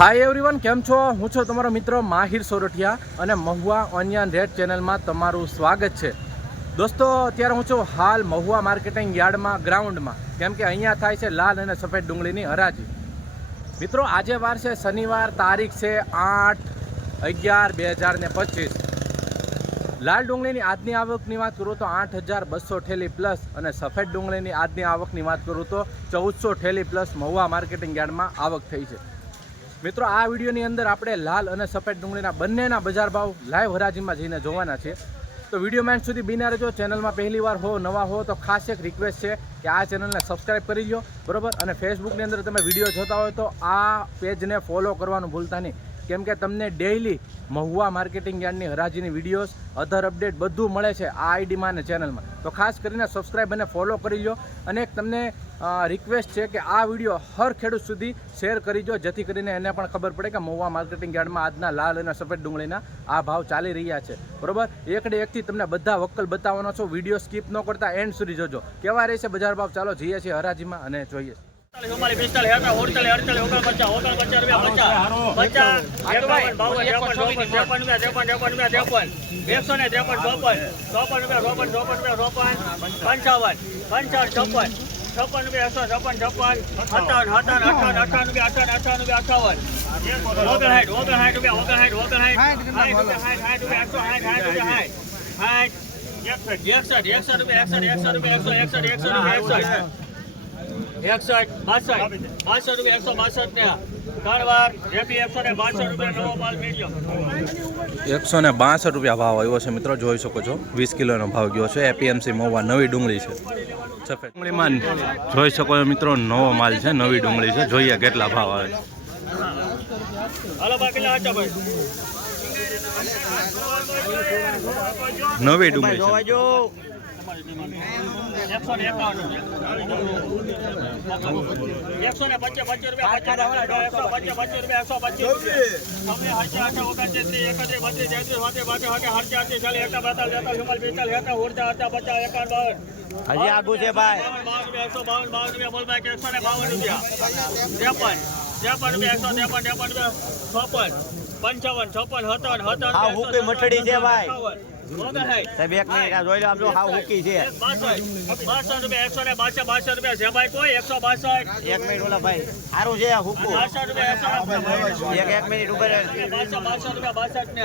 Hi everyone કેમ છો? હું છું તમારો મિત્ર માહિર સોરઠિયા અને મહુવા ઓનિયન રેડ ચેનલમાં તમારું સ્વાગત છે. દોસ્તો, અત્યારે હું છું હાલ મહુવા માર્કેટિંગ યાર્ડમાં, ગ્રાઉન્ડમાં. કેમ કે અહીંયા થાય છે લાલ અને સફેદ ડુંગળીની હરાજી. મિત્રો, આજે વાર છે, શનિવાર, તારીખ છે આઠ અગિયાર બે હજાર ને પચીસ. લાલ ડુંગળીની આજની આવકની વાત કરું તો આઠ હજાર બસો ઠેલી પ્લસ અને સફેદ ડુંગળીની આજની આવકની વાત કરું તો ચૌદસો ઠેલી પ્લસ મહુવા માર્કેટિંગ યાર્ડમાં આવક થઈ છે. મિત્રો, આ વિડીયોની અંદર આપણે લાલ અને સફેદ ડુંગળીના બંનેના બજાર ભાવ લાઈવ હરાજીમાં જઈને જોવાના છે. તો વીડિયો મેન સુધી બિના રહેજો ચેનલમાં પહેલી વાર હો, નવા હો, તો ખાસ એક રિક્વેસ્ટ છે કે આ ચેનલને સબસ્ક્રાઈબ કરી લો બરાબર? અને ફેસબુકની અંદર તમે વીડિયો જોતા હોય તો આ પેજને ફોલો કરવાનું ભૂલતા નહીં. કેમ કે તમને ડેઇલી મહુવા માર્કેટિંગ યાર્ડની હરાજીની વિડીયોઝ અધર અપડેટ બધું મળે છે આ આઈડીમાં અને ચેનલમાં. તો ખાસ કરીને સબસ્ક્રાઈબ અને ફોલો કરી લો અને તમને રિક્વેસ્ટ છે કે આ વીડિયો હર ખેડૂત સુધી શેર કરી દો જેથી કરીને એને પણ ખબર પડે કે મહુવા માર્કેટિંગ યાર્ડમાં આજના લાલ અને સફેદ ડુંગળીના આ ભાવ ચાલી રહ્યા છે. બરોબર? એકડે એકથી તમને બધા વક્કલ બતાવવાનો છો. વીડિયો સ્કીપ ન કરતા એન્ડ સુધી જોજો. કેવા રહેશે બજાર ભાવ? ચાલો જઈએ છીએ હરાજીમાં અને જોઈએ ચોપન એકસો ને ત્રેપન ચોપન ચોપન રૂપિયા ચોપન ચોપન રૂપિયા ચોપન. પંચાવન પંચાવન છપ્પન છપ્પન રૂપિયા એકસો છપ્પન છપ્પન અઠાવન. અઠાવન અઠાવન અઠાવન રૂપિયા અઠાવન અઠાવન અઠાવન. ઓગણસાઠ ઓગણસાઠ ઓગણસાઠ ઓગણસાઠ સાઠ રૂપિયા એકસો સાઠ સાઠ રૂપિયા સાઠ સાઠ એકસઠ એકસઠ રૂપિયા એકસઠ એકસઠ રૂપિયા એકસો એકસઠ એકસો રૂપિયા એકસઠ. એકસઠ બાસઠ બાસઠ રૂપિયા એકસો બાસઠ ને એકસો ને બાસઠ રૂપિયા ભાવ આવ્યો છે મિત્રો જોઈ શકો છો. વીસ કિલોનો ભાવ ગયો છે. એપીએમસી મોવા નવી ડુંગળી છે. સફેદ ડુંગળીમાં જોઈ શકો છો મિત્રો નવો માલ છે નવી ડુંગળી છે. જોઈએ કેટલા ભાવ આવે નવી ડુંગળી એકસો ને એકાવન એકસો ને પચીસ પચીસ રૂપિયા એકસો પચીસ પચીસ રૂપિયા એકસો પચીસ તમે હજાર આઠ ઓગણત્રીસ એકત્રીસ બત્રીસ તેત્રીસ વાતે વાતે વાતે હડચાલીસ ચાલીસ એકા બેતાલીસ તેતાલીસ ચુમ્માલીસ પિસ્તાલીસ એકા ઉડતા હતા પચાસ એકાવન બાવન. હજી આગુ છે ભાઈ. બાવન એકસો બાવન બાવન રૂપિયા બોલ ભાઈ એકસો ને બાવન રૂપિયા. ત્રેપન ત્રેપન રૂપિયા એકસો ત્રેપન ત્રેપન રૂપિયા છપ્પન પંચાવન છપ્પન સત્તર હુકી મઠડી છે ભાઈ. સાહેબ, એક મિનિટ, આ જોઈ લો, આમ જો હાવ હુકી છે. બાસઠ રૂપિયા એકસો ને બાસઠ બાસઠ રૂપિયા છે ભાઈ કોઈ એકસો બાસઠ એક મિનિટ, ઓલા ભાઈ સારું છે હુકું. બાસઠ રૂપિયા એક એક મિનિટ, ઉભે રહે. બાસઠ બાસઠ રૂપિયા બાસઠ ને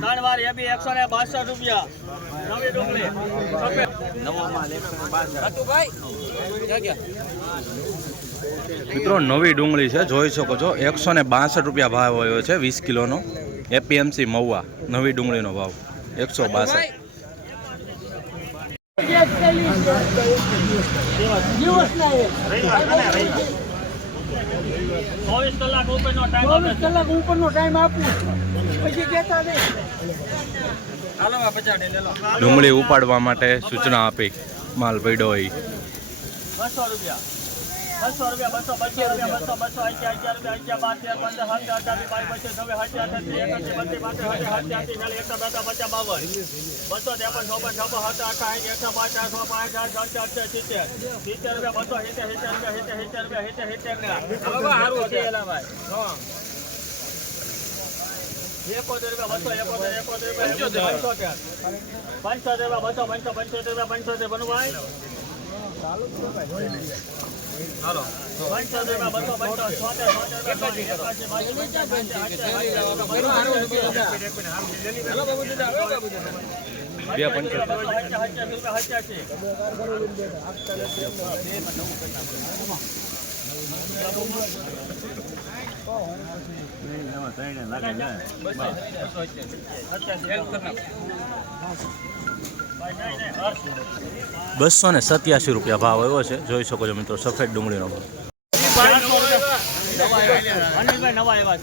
ત્રણ વાર એ બી એકસો ને બાસઠ રૂપિયા નવી ડુંગળી સફેદ નવો માલ એકસો બાસઠ મિત્રો, નવી ડુંગળી છે, જોઈ શકો છો. એકસો ને બાસઠ રૂપિયા ભાવ આવ્યો છે, વીસ કિલોનો. એપીએમસી મહુવા, નવી ડુંગળીનો ભાવ. એકસો બાસઠ. ચોવીસ કલાક ઉપરનો ટાઈમ આપું પછી કહેતા નહીં. ડુંગળી ઉપાડવા માટે સૂચના આપી માલ પડ્યો હોય બસો રૂપિયા. બસો રૂપિયા, બસો બસો રૂપિયા, બસો બસો અગિયાર અગિયાર રૂપિયા અગિયાર બાર તેર પંદર હજાર અઢાર બાવીસ પચીસ છવ્વીસ અઠ્યાસી એકત્રીસ બત્રીસ હજારથી ચાલીસ એકસો બેતા પચાસ બાવન. બસો ત્રેપન, ચોપન, છપ્પન હતા અઠાવીસ એકસો પાંચ સો, પાંચ, આઠ અડચાર સિત્તેર. સિત્તેર રૂપિયા, બસો, સિત્તેર સિત્તેર રૂપિયા, સિત્તેર સિત્તેર રૂપિયા, સિત્તેર સિત્તેર ને. એકોતેર રૂપિયા, બસો, એકોતેર એકોતેર રૂપિયા પંચોતેર. પંચોતેર રૂપિયા, બસો પંચો પંચોતેર રૂપિયા, પંચોતેર બનવાય પંચોતેર. રૂપિયા બસો બાસી ને સત્યાસી રૂપિયા ભાવ આવ્યો છે. જોઈ શકો છો મિત્રો, સફેદ ડુંગળીનો ભાવ. એવા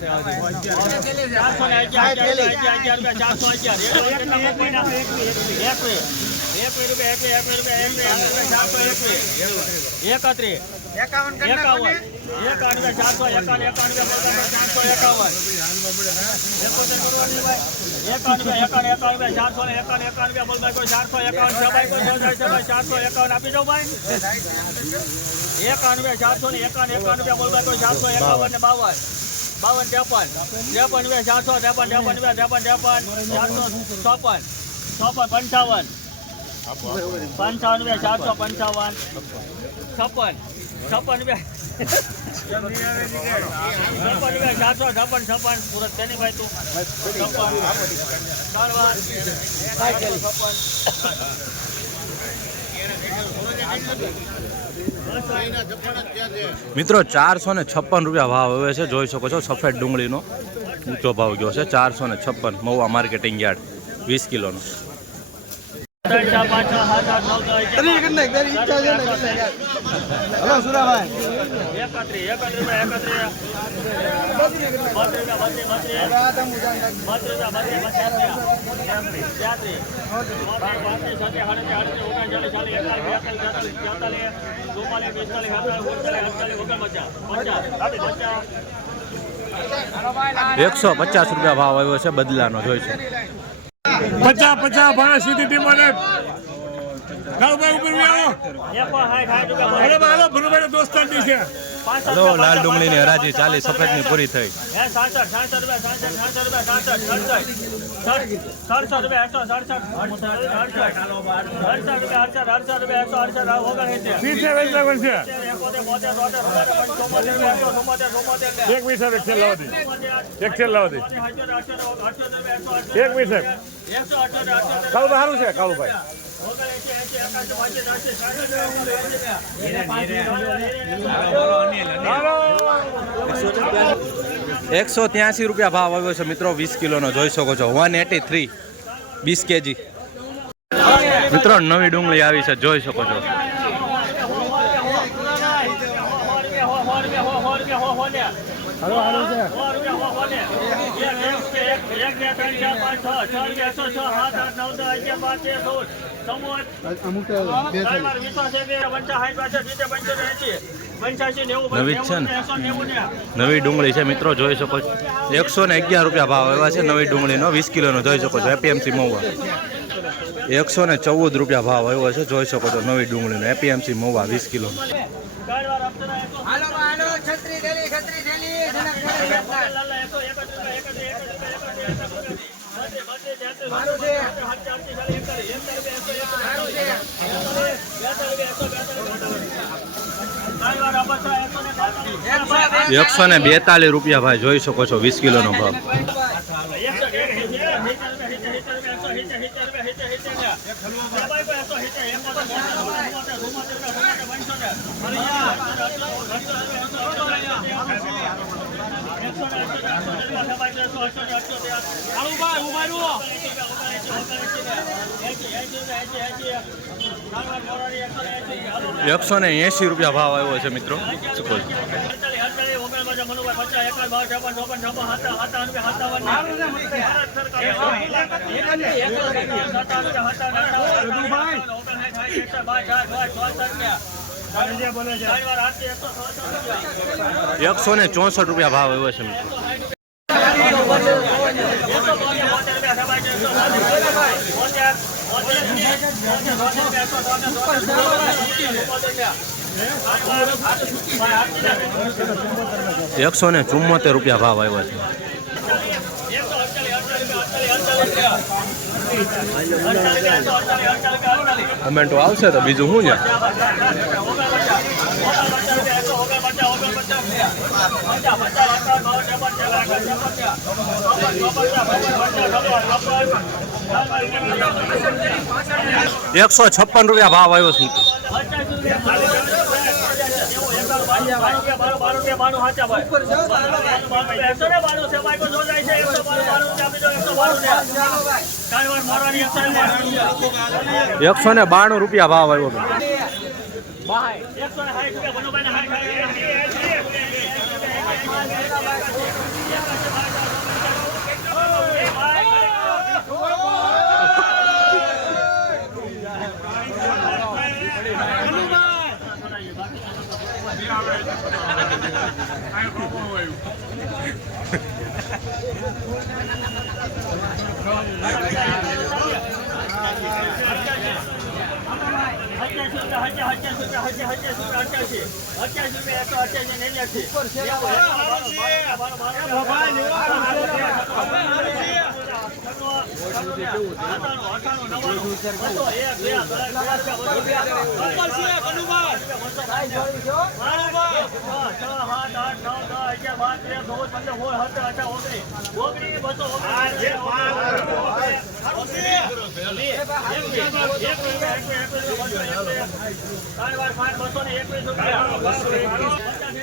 એકાવન. એકાવન એકાવન રૂપિયા ચારસો ને એકાવન કોઈ ચારસો એકાવન છે ચારસો એકાવન આપી દો ભાઈ. ચારસો ને એકાવન રૂપિયા બોલ ચારસો એકાવન ને બાવન. બાવન, ત્રેપન. ત્રેપન બે, ચારસો, ત્રેપન ત્રેપન બે, ત્રેપન ત્રેપન. ચારસો ચોપન ચોપન પંચાવન. પંચાવન બે, ચારસો પંચાવન. છપ્પન. છપ્પનવે મિત્રો, ચારસો ને છપ્પન રૂપિયા ભાવ હવે છે. જોઈ શકો છો, સફેદ ડુંગળીનો ઊંચો ભાવ ગયો છે. ચારસો ને છપ્પન મહુવા માર્કેટિંગ યાર્ડ, વીસ કિલોનો. એકસો પચાસ રૂપિયા ભાવ આવ્યો છે બદલાનો જોઈ શકો પચાસ પચાસ ભાણા સીધી ટીમ અને કાળુભાઈ ઉપર આવો અરે હાલો ભનુભાઈ દોસ્તારની છે. હલો લાલ ડુંગળીની હરાજી ચાલી સફેદની પૂરી થઈ. વીસ ને ચુમ્મોતેર અઠ્યોતેર ચુમ્મોતેર ચુમ્મોતેર ને એક એક છેલ્લા એક છેલ્લા એક એક અઠ્યોતર અઠ્યોતર કાળુભાઈ સારું છે કાળુભાઈ. એકાસી હાલો ત્યાસી રૂપિયા ભાવ આવ્યો છે મિત્રો વીસ કિલોનો જોઈ શકો છો વન એટી થ્રી વીસ કેજી મિત્રો નવી ડુંગળી આવી છે જોઈ શકો છો ને? નવી ડુંગળી છે, મિત્રો, જોઈ શકો છો. એકસો ને અગિયાર રૂપિયા ભાવ આવ્યા છે નવી ડુંગળીનો, વીસ કિલોનો જોઈ શકો છો એપીએમસી મહુવા. એકસો ને ચૌદ રૂપિયા ભાવ આવ્યો છે, જોઈ શકો છો, નવી ડુંગળીનો એપીએમસી મહુવા, વીસ કિલો છત્રી છત્રી થેલી જનક કરે મારું છે એકસો ને બેતાલીસ રૂપિયા ભાઈ જોઈ શકો છો વીસ કિલોનો ભાવ. એકસો ને એસી રૂપિયા ભાવ આવ્યો છે મિત્રો શું કહો છો? એકસો ને ચોસઠ રૂપિયા ભાવ આવ્યો છે એકસો ને ચુમ્મોતેર રૂપિયા ભાવ આવ્યો છે. કમેન્ટો આવશે તો બીજું શું છે? એકસો છપ્પન રૂપિયા ભાવ આવ્યો છે. એકસો ને બાણું રૂપિયા ભાવ આવ્યો ભાઈ. ઉપર છે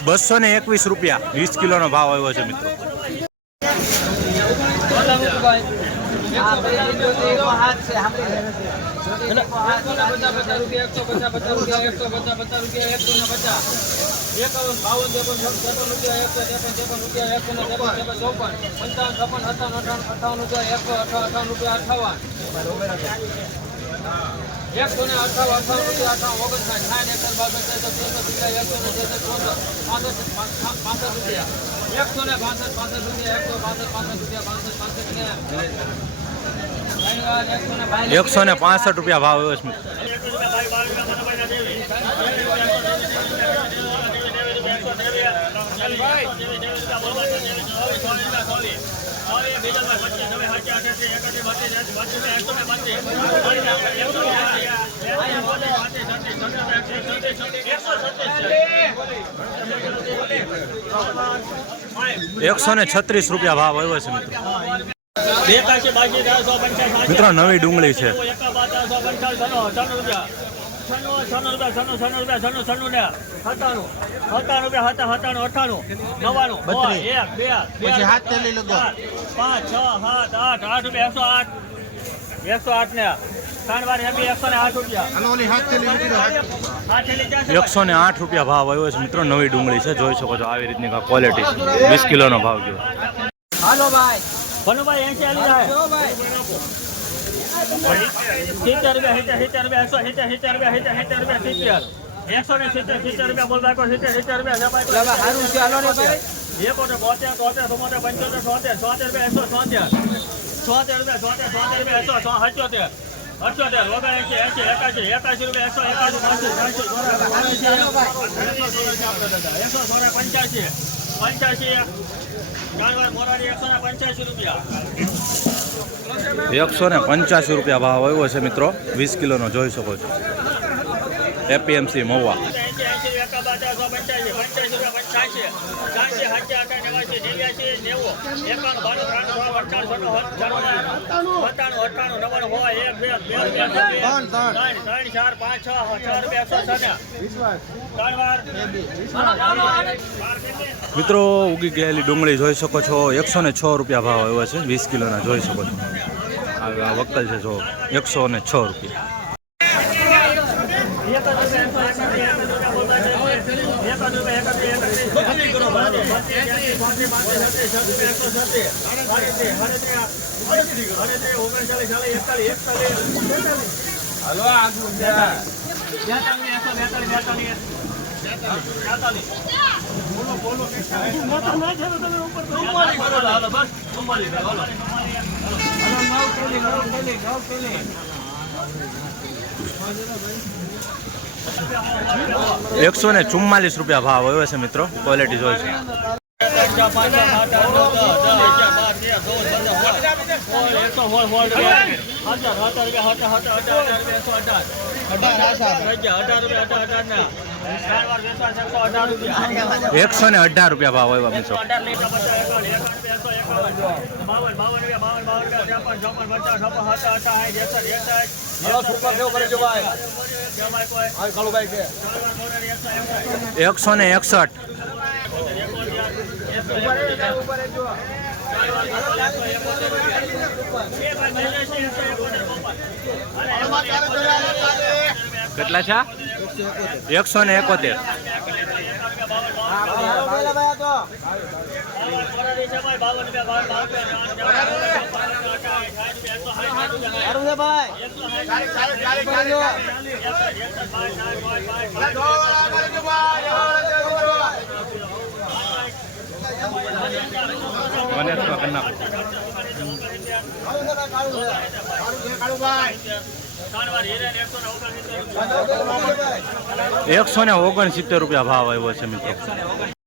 બસો, ને એકવીસ, રૂપિયા વીસ કિલોનો ભાવ આવ્યો ત્રણ વાર પાંચ, બસો ને એકવીસ રૂપિયા. બસો ને એકવીસ રૂપિયા વીસ કિલોનો ભાવ આવ્યો છે મિત્રો આ પેલી જો તો એકો હાથ છે આપણે એકો હાથ એકસો ને અઠાવન અઠાવન રૂપિયા અઠાવન ઓગણસાઠ સાઠ એકસઠ બાસઠ ત્રેસઠ ચોસઠ પચાસ એકસો ને છેસઠ ચોસઠ પાસઠ પાસઠ રૂપિયા એકસો ને બાસઠ પાસઠ રૂપિયા એકસો બાસઠ પાસઠ રૂપિયા બાસઠ પાસઠ ને ત્રણ વાર એકસો ને પાસઠ રૂપિયા ભાવ આવ્યો છે. એકસો ને છત્રીસ રૂપિયા ભાવ આવ્યો છે, મિત્રો. મિત્રો નવી ડુંગળી છે. છન્નું, રૂપિયા. છન્નું, છન્નું રૂપિયા, છન્નું, છન્નું ને સત્તાણું. સત્તાણું રૂપિયા, સત્તા, સત્તાણું, અઠ્ઠાણું, નવ્વાણું, સો, એક, બે, પાંચ, છ, સાત, આઠ, આઠ રૂપિયા, એકસો આઠ. એકસો આઠ ને? એકસો ને આઠ રૂપિયા. ભાવ આવ્યો છે. મિત્રો નવી ડુંગળી છે. જોઈ શકો છો આવી રીતની ક્વોલિટી વીસ કિલોનો ભાવ ગયો. હાલો ભાઈ. ભનુભાઈ એ આલી જાય. જો ભાઈ સિત્તેર રૂપિયા સિત્તેર રૂપિયા એકસો સિત્તેર સિત્તેર રૂપિયા સિત્તેર સિત્તેર રૂપિયા સિત્તેર. એકસો ને સિત્તેર સિત્તેર રૂપિયા બોલ બાકો સિત્તેર સિત્તેર રૂપિયા. એકોતેર, બોતેર, તોતેર, ચુમ્મોતેર, પંચોતેર, છોતેર, છોતેર રૂપિયા એકસો છોતેર છોતેર રૂપિયા છોતેર છોતેર રૂપિયા એકસો છો- અઠ્યોતેર ઓગણએંશી એંશી એકાશી એકાશી રૂપિયા એકસો ત્રણસી એકસો સોળા પંચ્યાસી પંચ્યાસી એકસો ને પંચ્યાસી રૂપિયા ભાવ આવ્યો છે મિત્રો. વીસ કિલોનો જોઈ શકો છો. એપીએમસી મહુવા. મિત્રો, ઉગી ગયેલી ડુંગળી જોઈ શકો છો. એકસો ને છ રૂપિયા ભાવ આવ્યો છે. વીસ કિલોના જોઈ શકો છો. વક્કલ છે, જો એકસો ને છ રૂપિયા. બેતાલીસ બેતાલીસ બોલો બોલો મોટા ના છે તમે ઉપર નવ પેલી નવ પેલી ચુમ્માલીસ હાલો એકસો ને ચુમ્માલીસ રૂપિયા ભાવ આવ્યો છે મિત્રો. ક્વોલિટી જોઈ છે. એકસો ને અઢાર રૂપિયા ભાવ આવ્યો મિત્રો. બાવન બાવન એકસઠ એકસો ને એકસઠ. કેટલા છે? એકસો ને એકોતેર. એકસો ને ઓગણસિત્તેર રૂપિયા ભાવ આવ્યો છે મિત્રો.